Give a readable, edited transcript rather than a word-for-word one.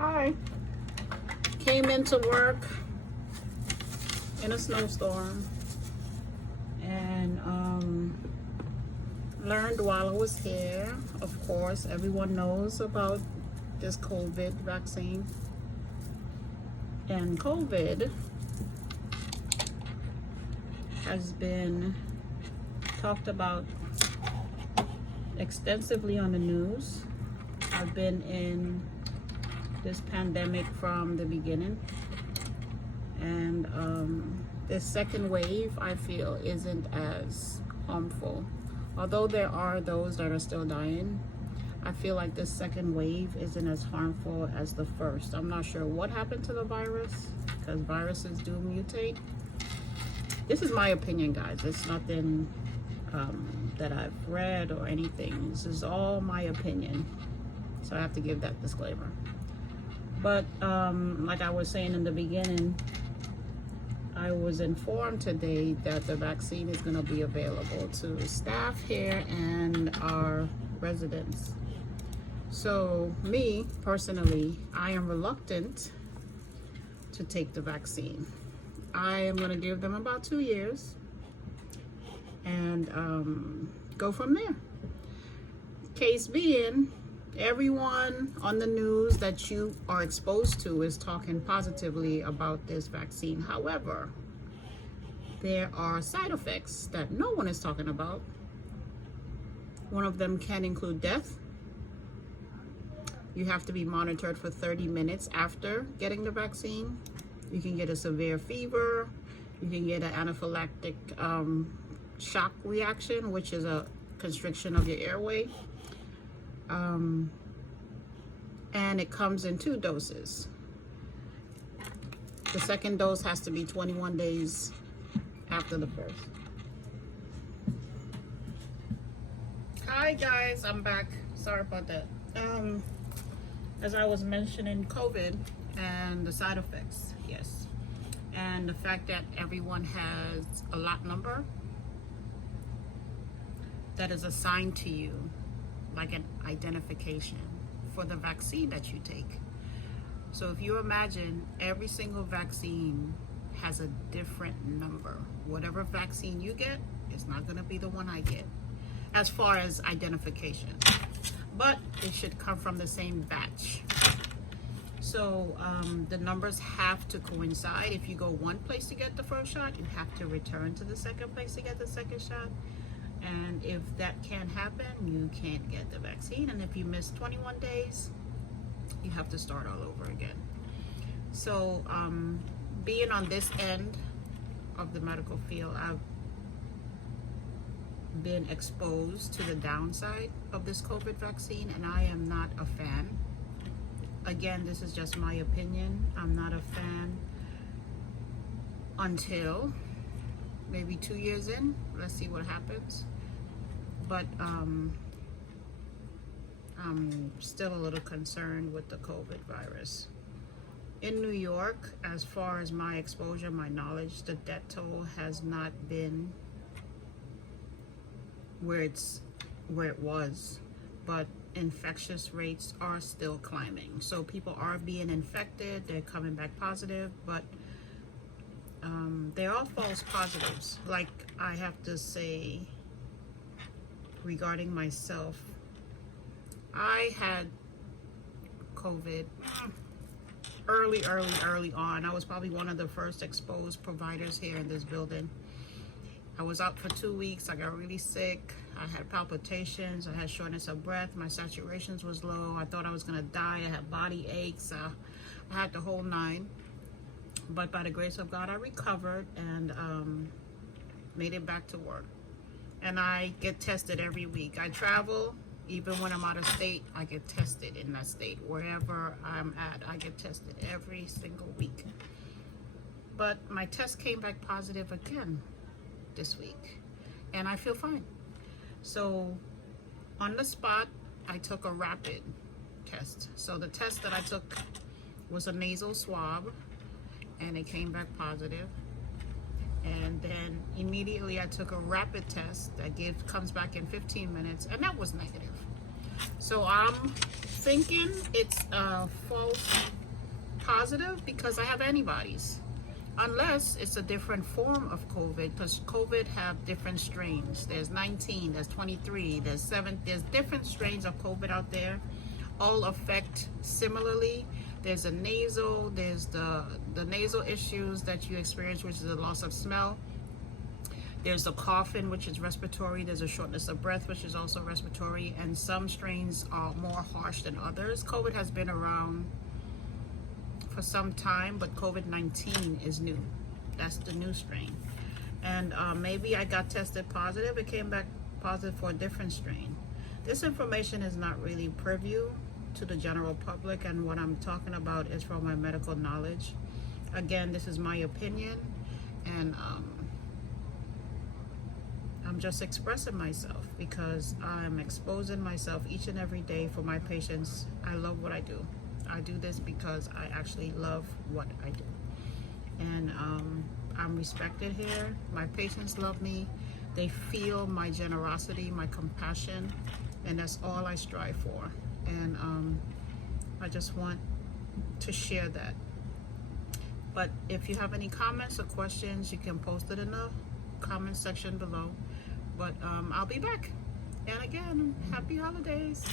Hi. Came into work in a snowstorm and learned while I was here. Of course, everyone knows about this COVID vaccine. And COVID has been talked about extensively on the news. I've been in this pandemic from the beginning, and this second wave I feel isn't as harmful. Although there are those that are still dying, I feel like this second wave isn't as harmful as the first. I'm not sure what happened to the virus, because viruses do mutate. This is my opinion, guys. It's nothing that I've read or anything. This is all my opinion, so I have to give that disclaimer. But like I was saying in the beginning, I was informed today that the vaccine is going to be available to staff here and our residents. So me, personally, I am reluctant to take the vaccine. I am going to give them about 2 years and go from there. Case being, everyone on the news that you are exposed to is talking positively about this vaccine. However, there are side effects that no one is talking about. One of them can include death. You have to be monitored for 30 minutes after getting the vaccine. You can get a severe fever. You can get an anaphylactic shock reaction, which is a constriction of your airway. And it comes in 2 doses. The second dose has to be 21 days after the first. Hi guys, I'm back. Sorry about that. As I was mentioning, COVID and the side effects, yes. And the fact that everyone has a lot number that is assigned to you, like an identification for the vaccine that you take. So if you imagine, every single vaccine has a different number. Whatever vaccine you get is not going to be the one I get as far as identification, but it should come from the same batch. So the numbers have to coincide. If you go one place to get the first shot, you have to return to the second place to get the second shot. And if that can't happen, you can't get the vaccine. And if you miss 21 days, you have to start all over again. So being on this end of the medical field, I've been exposed to the downside of this COVID vaccine, and I am not a fan. Again, this is just my opinion. I'm not a fan until maybe 2 years in. Let's see what happens. But I'm still a little concerned with the COVID virus. In New York, as far as my exposure, my knowledge, the death toll has not been where it was, but infectious rates are still climbing. So people are being infected, they're coming back positive, but they're all false positives. Like, I have to say, regarding myself, I had COVID early on. I was probably one of the first exposed providers here in this building. I was out for 2 weeks. I got really sick. I had palpitations. I had shortness of breath. My saturations was low. I thought I was gonna die. I had body aches. I had the whole 9. But by the grace of God, I recovered and made it back to work. And I get tested every week. I travel, even when I'm out of state, I get tested in that state. Wherever I'm at, I get tested every single week. But my test came back positive again this week, and I feel fine. So on the spot, I took a rapid test. So the test that I took was a nasal swab, and it came back positive. And then immediately I took a rapid test that comes back in 15 minutes, and that was negative. So I'm thinking it's a false positive because I have antibodies. Unless it's a different form of COVID, because COVID have different strains. There's 19, there's 23, there's 7, there's different strains of COVID out there. All affect similarly. There's a nasal, there's the nasal issues that you experience, which is the loss of smell. There's the coughing, which is respiratory. There's a shortness of breath, which is also respiratory. And some strains are more harsh than others. COVID has been around for some time, but COVID-19 is new. That's the new strain. And maybe I got tested positive. It came back positive for a different strain. This information is not really purview to the general public, and what I'm talking about is from my medical knowledge. Again, this is my opinion, and I'm just expressing myself because I'm exposing myself each and every day for my patients. I love what I do. I do this because I actually love what I do. And I'm respected here. My patients love me. They feel my generosity, my compassion, and that's all I strive for. And I just want to share that. But if you have any comments or questions, you can post it in the comment section below. But I'll be back. And again, happy holidays.